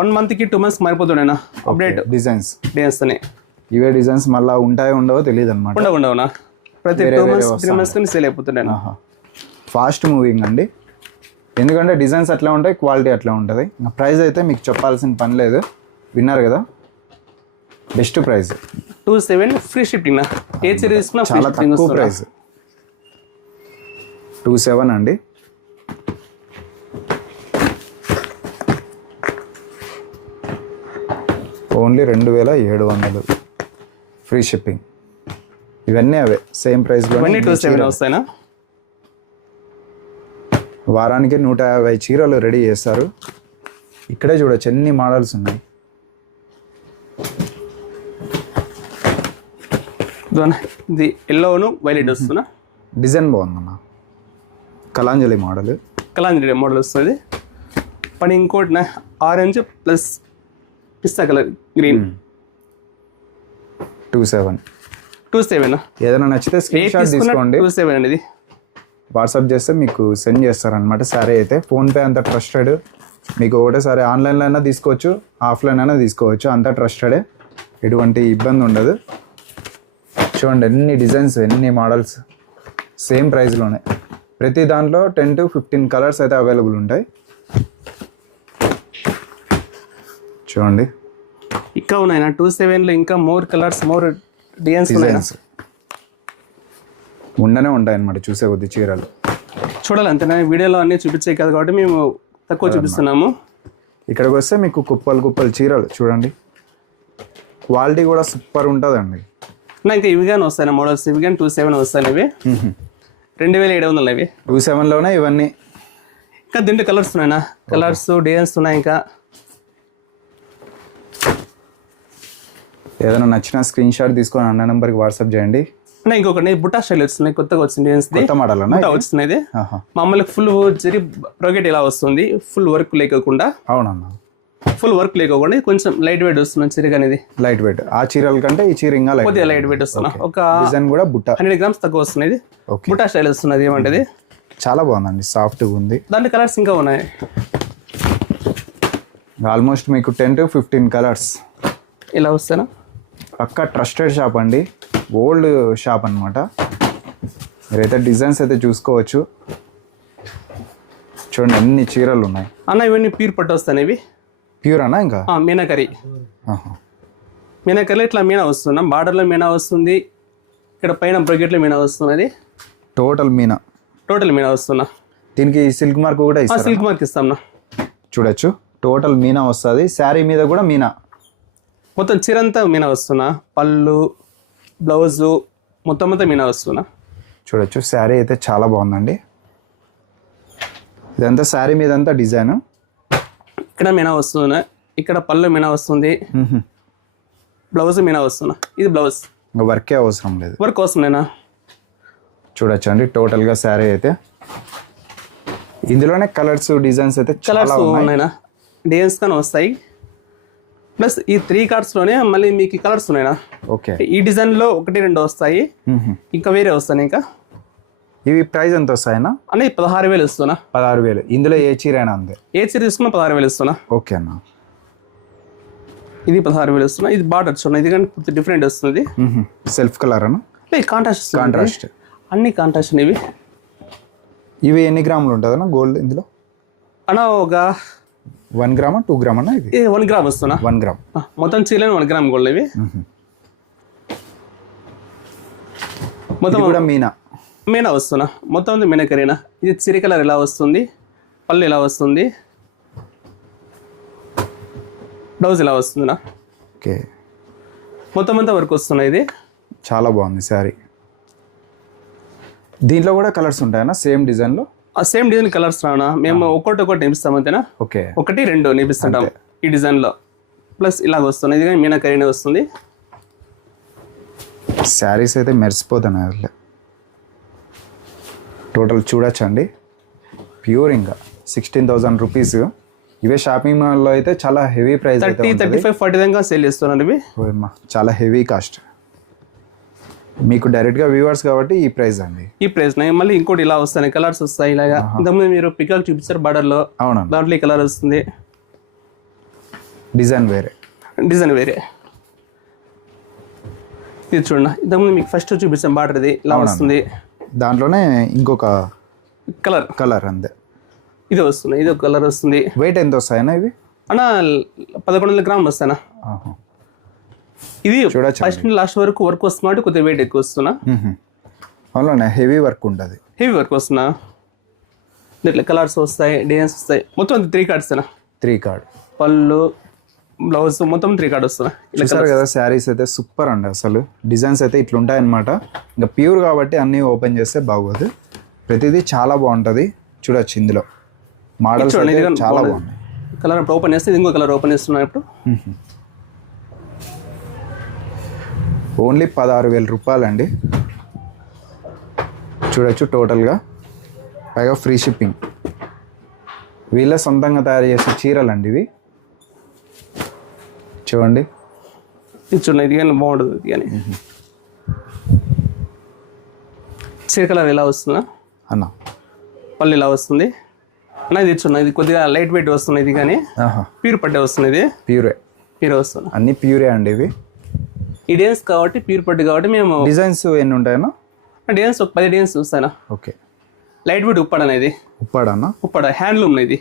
1 మంత్ కి 2 మంత్స్ మారిపోతున్నాయి అప్డేట్. డిజైన్స్ ఇవే డిజైన్స్ మళ్ళీ ఉంటాయో ఉండవో తెలియదు అనమాట. ఉండవునా, ప్రతి 2 మంత్స్ 3 మంత్స్ కి సేల్ అయిపోతున్నాయి. ఫాస్ట్ మూవింగ్ అండి, ఎందుకంటే డిజైన్స్ అట్లా ఉంటాయి, క్వాలిటీ అట్లా ఉంటుంది. ప్రైస్ అయితే మీకు చెప్పాల్సిన పని లేదు, విన్నారు కదా. Best price 27 free shipping. ఏ చీర తీసుకున్నా చాలా తక్కువ ప్రైస్, 27 అండి. Only 2700 free shipping. ఇవన్నీ అవే సేమ్ ప్రైస్లో. 27 వస్తాయినా. వారానికి 150 చీరలు రెడీ చేస్తారు. ఇక్కడే చూడొచ్చు ఎన్ని మోడల్స్ ఉన్నాయి. ఇది ఎల్లోను వైలెట్ వస్తున్నా. డిజైన్ బాగుందన్న, కలాంజలి మోడల్ వస్తుంది. పని ఇంకోటి ఆరెంజ్ ప్లస్ పిస్తా కలర్ గ్రీన్. 27 ఏదైనా నచ్చితే స్క్రీన్ షాట్ తీసుకోండి, 27 అనేది వాట్సాప్ చేస్తే మీకు సెండ్ చేస్తారనమాట. సారీ అయితే ఫోన్పే అంత ట్రస్టెడ్. మీకు ఒకటేసారి ఆన్లైన్లో అయినా తీసుకోవచ్చు, ఆఫ్లైన్ అయినా తీసుకోవచ్చు, అంతా ట్రస్టెడే, ఎటువంటి ఇబ్బంది ఉండదు. చూడండి ఎన్ని డిజైన్స్, ఎన్ని మోడల్స్, సేమ్ ప్రైస్లోనే. ప్రతి దాంట్లో 10 to 15 కలర్స్ అయితే అవైలబుల్ ఉంటాయి. చూడండి ఇంకా ఉన్నాయి 27లో, ఇంకా మోర్ కలర్స్, మోర్ డిజైన్స్ ఉండనే ఉంటాయి అన్నమాట. చూసే కొద్ది చీరలు చూడాలి అంతేనా. వీడియోలో అన్నీ చూపించే కదా కాబట్టి మేము తక్కువ చూపిస్తున్నాము. ఇక్కడికి వస్తే మీకు కుప్పలు చీరలు చూడండి, క్వాలిటీ కూడా సూపర్ ఉంటుందండి. ఇంకా ఇవి కానీ వస్తాయి మోడల్స్, ఇవి కానీ 27 వస్తాయి. ఇవి 2700 ఇవి 27లోనే ఇవన్నీ. ఇంకా దీంట్లో కలర్స్ ఉన్నాయినా, కలర్స్ డిజైన్స్ ఉన్నాయి. ఇంకా ఏదైనా నచ్చిన స్క్రీన్ షాట్ తీసుకొని అన్న నెంబర్కి వాట్సాప్ చేయండి. ఇంకొకటి బుట్టా స్టైల్ వస్తున్నాయి, కొత్తగా వచ్చింది డిజైన్స్, కొత్త మోడల్ వస్తున్నాయి. మామూలుగా ఫుల్ జరి రొకెట్ ఇలా వస్తుంది, ఫుల్ వర్క్ లేకుండా. అవునన్నా, ఫుల్ వర్క్ లేకుండా కొంచెం లైట్ వెయిట్ వస్తుంది చీర అనేది. లైట్ వెయిట్ ఆ చీరల కంటే ఈ చీర ఇంకా కొద్దిగా లైట్ వెయిట్ వస్తున్నా. ఒక డిజైన్ కూడా బుట్ట 100 గ్రామ్స్ తక్కువ వస్తుంది. బుట్టా స్టైల్ వస్తున్నది. ఏమంటది చాలా బాగుందండి, సాఫ్ట్గా ఉంది. దాంట్లో కలర్స్ ఇంకా ఉన్నాయి. ఆల్మోస్ట్ మీకు 10 to 15 కలర్స్. ఇలా వస్తానా. పక్కా ట్రస్టెడ్ షాప్ అండి, ఓల్డ్ షాప్ అనమాట. మీరైతే డిజైన్స్ అయితే చూసుకోవచ్చు. చూడండి ఎన్ని చీరలు ఉన్నాయి అన్న. ఇవన్నీ ప్యూర్ పట్టు వస్తాయి ఇవి. ప్యూర్ అన్నా ఇంకా మీనాకరీ. మీనాకరీలో ఇట్లా మీనా వస్తున్నాం, బార్డర్లో మీనా వస్తుంది, ఇక్కడ పైన బ్రొకెట్లో మీనా వస్తున్నది. టోటల్ మీనా వస్తున్నా. దీనికి సిల్క్ మార్క్ కూడా ఇస్తారు. సిల్క్ మార్క్ ఇస్తాం. చూడొచ్చు టోటల్ మీనా వస్తుంది. శారీ మీద కూడా మీనా, మొత్తం చీరంతా మీనా వస్తున్నా. పళ్ళు, బ్లౌజు మొత్తం అంతా మీనా వస్తున్నా. చూడొచ్చు శారీ అయితే చాలా బాగుందండి. ఇదంతా శారీ మీద అంతా డిజైన్. ఇక్కడ మీనా వస్తున్నా, ఇక్కడ పళ్ళు మీనా వస్తుంది, బ్లౌజ్ మీనా వస్తున్నా. ఇది బ్లౌజ్, ఇంకా వర్కే అవసరం లేదు. వర్క్ వస్తుందేనా. చూడొచ్చు అండి టోటల్గా శారీ అయితే. ఇందులోనే కలర్స్ డిజైన్స్ అయితే కలర్స్ ఉన్నాయినా, డిజైన్స్ కానీ వస్తాయి. ప్లస్ ఈ 3 కార్డ్స్లోనే మళ్ళీ మీకు కలర్స్ ఉన్నాయినా. ఓకే, ఈ డిజైన్లో 1-2 వస్తాయి, ఇంకా వేరే వస్తాయి. ఇంకా ఇవి ప్రైస్ ఎంత వస్తాయన్నా? అన్న 16,000 ఇస్తున్నా. 16,000. ఇందులో ఏ చీర అయినా అంతే? ఏ చీర తీసుకున్నా 16,000 ఇస్తున్నా. ఓకే అన్న. ఇది 16,000 ఇస్తున్నా. ఇది బార్డర్ చూడండి, ఇది కానీ పూర్తి డిఫరెంట్ వస్తుంది. సెల్ఫ్ కలర్ అన్న? లేదు, కాంట్రాస్ట్. అన్ని కాంట్రాస్ట్ ఇవి. ఇవి ఎన్ని గ్రాములు ఉంటుంది అన్న గోల్డ్ ఇందులో? అన్న ఒక 1 గ్రామా 2 గ్రామ్ అన్న? ఇది 1 గ్రామ్ వస్తున్నా. 1 గ్రామ్ మొత్తం చీరలు 1 గ్రామ్ గోల్డ్ ఇవి. మొత్తం కూడా మీనా వస్తున్నా. మొత్తం అంతా మీనాకరీనా. ఇది చీర కలర్ ఎలా వస్తుంది, పళ్ళు ఎలా వస్తుంది, బ్లౌజ్ ఎలా వస్తుందినా. ఓకే, మొత్తం అంతా వర్క్ వస్తున్నాయి. ఇది చాలా బాగుంది శారీ. దీంట్లో కూడా కలర్స్ ఉంటాయన్నా సేమ్ డిజైన్లో? సేమ్ డిజైన్ కలర్స్ రానా, మేము ఒక్కొక్కటి నేపిస్తాం అంతేనా. ఓకే, 1-2 నేపిస్తుంటాం ఈ డిజైన్లో. ప్లస్ ఇలాగ వస్తుంది, ఇది కానీ మీనాకరీనే వస్తుంది. శారీస్ అయితే మెరిసిపోతున్నాయి అసలు. టోటల్ చూడొచ్చండి, ప్యూర్ ఇంకా 16,000 రూపీస్. ఇవే షాపింగ్ మాల్లో అయితే చాలా హెవీ ప్రైస్. 30-35-40 దాకా సేల్ చేస్తున్నాను ఇవి. చాలా హెవీ కాస్ట్. మీకు డైరెక్ట్గా వ్యూవర్స్ కాబట్టి ఈ ప్రైస్ అండి. ఈ ప్రైస్ మళ్ళీ ఇంకోటి ఇలా వస్తాయి, కలర్స్ వస్తాయి ఇలాగా. ఇంతకుముందు మీరు పికాక్ చూపించారు బార్డర్లో. అవునా, దాంట్లో ఈ కలర్ వస్తుంది. డిజైన్ వేరే. ఇది చూడండి, ఇంతకుముందు మీకు ఫస్ట్ చూపించాం బార్డర్, ఇది ఇలా వస్తుంది. దాంట్లోనే ఇంకొక కలర్ అంతే. ఇది వస్తుంది, ఇది ఒక కలర్ వస్తుంది. వెయిట్ ఎంత వస్తాయన్నా ఇవి? అన్న 1100 గ్రాములు వస్తానా. ఇది ఫస్ట్ లాస్ట్ వరకు వర్క్ వస్తున్నా, కొద్దిగా వెయిట్ ఎక్కువ వస్తున్నా. అవునా, హెవీ వర్క్ ఉంటుంది. హెవీ వర్క్ వస్తున్నా. ఇట్లా కలర్స్ వస్తాయి, డిజైన్స్ వస్తాయి. మొత్తం 3 కార్డ్స్ 3 కార్డ్. పళ్ళు, బ్లౌజ్ మొత్తం 3 కార్డ్ వస్తున్నా. చూసారు కదా శారీస్ అయితే సూపర్ అండి. అసలు డిజైన్స్ అయితే ఇట్లా ఉంటాయన్నమాట. ఇంకా ప్యూర్ కాబట్టి అన్నీ ఓపెన్ చేస్తే బాగోదు. ప్రతిదీ చాలా బాగుంటుంది. చూడొచ్చు ఇందులో మోడల్స్ చాలా బాగున్నాయి. కలర్ ఇప్పుడు ఓపెన్ చేస్తే ఇంకో కలర్ ఓపెన్ చేస్తున్నా. ఇప్పుడు ఓన్లీ 16,000 రూపాయలు అండి. చూడొచ్చు టోటల్గా, పైగా ఫ్రీ షిప్పింగ్. వీళ్ళ సొంతంగా తయారు చేసే చీరలు అండి ఇవి. చూడండి, ఇది చూడండి, ఇది కానీ బాగుంటుంది. ఇది కానీ చీర కలర్ ఎలా వస్తుందా అన్న? పళ్ళు ఇలా వస్తుంది అన్న. ఇది చూడండి, ఇది కొద్దిగా లైట్ వెయిట్ వస్తుంది. ఇది కానీ ప్యూర్ పట్టే వస్తుంది. ఇది ప్యూర్ వస్తుంది. అన్ని ప్యూరే అండి ఇవి. ఈ డిజైన్స్ కాబట్టి ప్యూర్ పట్టు కాబట్టి మేము. డిజైన్స్ ఎన్ని ఉంటాయన్నా? డిజైన్స్ ఒక 10 డిజైన్స్ చూస్తానా. ఓకే, లైట్ వెయిట్ ఉప్పాడ అనేది. ఉప్పాడ హ్యాండ్లూమ్ ఇది.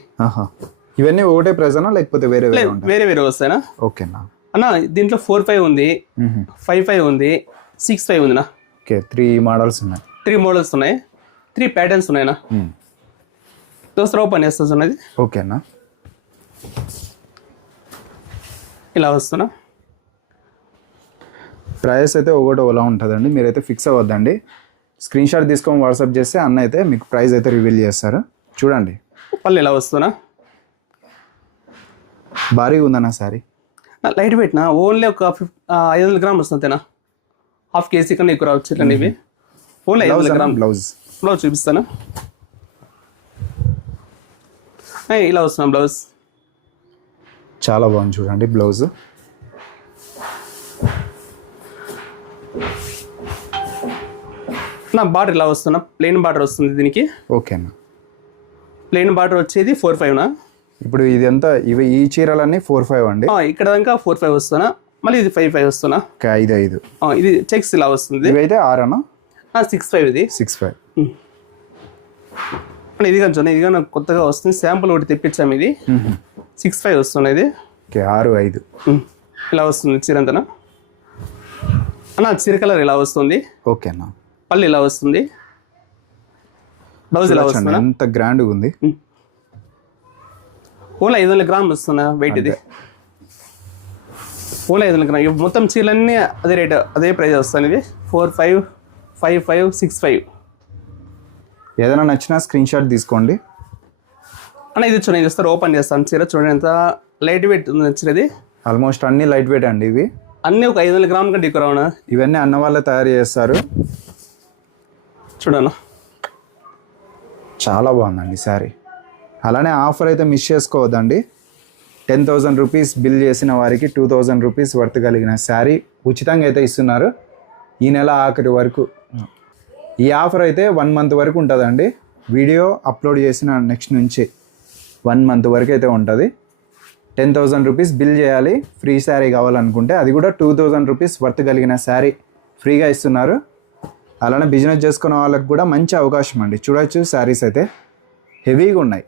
ఇవన్నీ ఒకటే ప్రైస్ అన్నా లేకపోతే వేరే వేరే వస్తాయనా? ఓకేనా అన్న. దీంట్లో 4-5 ఉంది, 5-5 ఉంది, 6-5 ఉందినా. ఓకే, 3 మోడల్స్ ఉన్నాయి. 3 మోడల్స్ ఉన్నాయి, 3 ప్యాటర్న్స్ ఉన్నాయినా. దోస్తరా ఓపెన్ చేస్తుంది ఉన్నది. ఓకేనా, ఇలా వస్తున్నా. ప్రైస్ అయితే ఒకటి ఓలా ఉంటుందండి. మీరైతే ఫిక్స్ అవ్వద్దండి. స్క్రీన్ షాట్ తీసుకొని వాట్సాప్ చేస్తే అన్న అయితే మీకు ప్రైస్ అయితే రివీల్ చేస్తారు. చూడండి పళ్ళు ఇలా వస్తున్నా. భారీగా ఉందన్న శారీ. లైట్ వెయిట్ నా, ఓన్లీ ఒక 500 గ్రాములు వస్తుంది అంతేనా. 1/2 కేజీ కన్నా ఎక్కువ రావచ్చు ఇట్లా ఇవి. Only 500 gram. బ్లౌజ్ చూపిస్తాను. ఇలా వస్తున్నా బ్లౌజ్. చాలా బాగుంది చూడండి బ్లౌజ్. నా బార్డర్ ఇలా వస్తున్నా, ప్లెయిన్ బార్డర్ వస్తుంది దీనికి. ఓకేనా, ప్లెయిన్ బార్డర్ వచ్చేది 4-5 నా. ఇప్పుడు ఇది ఎంత ఇవి ఈ చీరలన్నీ 4-5 అండి. ఇక్కడ దాకా 4-5 వస్తున్నా, మళ్ళీ ఇది 5-5 వస్తున్నా. ఓకే 5-5. ఇది చెక్స్ ఇలా వస్తుంది. ఇవైతే 6 6-5 ఇది 6-5. ఇది కొంచెం ఇది నాకు కొత్తగా వస్తుంది, శాంపుల్ ఒకటి తెప్పించాము. ఇది 6-5 వస్తుంది. ఇది ఓకే 6-5 ఇలా వస్తుంది చీర అంతనా అన్న. చీర కలర్ ఇలా వస్తుంది. ఓకే అన్న. పళ్ళు ఇలా వస్తుంది, బ్లౌజ్ ఇలా వస్తుంది. ఎంత గ్రాండ్గా ఉంది. ఓన్లీ 500 గ్రాములు వస్తున్నా వెయిట్. ఇది ఓన్లీ 500 గ్రామ్. మొత్తం చీరలన్నీ అదే రేట్, అదే ప్రైస్ వస్తుంది. ఇది 4-5, 5-5, 6-5. ఏదైనా నచ్చినా స్క్రీన్ షాట్ తీసుకోండి అన్న. ఇది చూడండి, ఇది వస్తారు ఓపెన్ చేస్తాను. చీర చూడండి ఎంత లైట్ వెయిట్ ఉంది చీర. ఇది ఆల్మోస్ట్ అన్ని లైట్ వెయిట్ అండి. ఇవి అన్నీ ఒక 500 గ్రాముల కంటే ఎక్కువ రావునా. ఇవన్నీ అన్న వాళ్ళే తయారు చేస్తారు. చూడను చాలా బాగుందండి శారీ. అలానే ఆఫర్ అయితే మిస్ చేసుకోవద్దండి. 10,000 రూపీస్ బిల్ చేసిన వారికి 2,000 రూపీస్ వర్త్ కలిగిన శారీ ఉచితంగా అయితే ఇస్తున్నారు ఈ నెల ఆఖరి వరకు. ఈ ఆఫర్ అయితే 1 మంత్ వరకు ఉంటుందండి. వీడియో అప్లోడ్ చేసిన నెక్స్ట్ నుంచి 1 మంత్ వరకు అయితే ఉంటుంది. 10,000 రూపీస్ బిల్ చేయాలి. ఫ్రీ శారీ కావాలనుకుంటే అది కూడా 2,000 రూపీస్ వర్త్ కలిగిన శారీ ఫ్రీగా ఇస్తున్నారు. అలానే బిజినెస్ చేసుకునే వాళ్ళకి కూడా మంచి అవకాశం అండి. చూడొచ్చు శారీస్ అయితే హెవీగా ఉన్నాయి.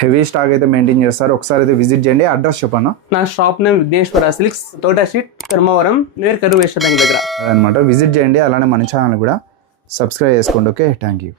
హెవీ స్టాక్ అయితే మెయింటైన్ చేస్తారు. ఒకసారి అయితే విజిట్ చేయండి. అడ్రస్ చెప్పాను. నా shop name Vighneshwara silks, Tota street, Dharmavaram, near Karur Vysya bank దగ్గర అనమాట. విజిట్ చేయండి. అలానే మన ఛానల్ కూడా సబ్స్క్రైబ్ చేసుకోండి. Okay, thank you.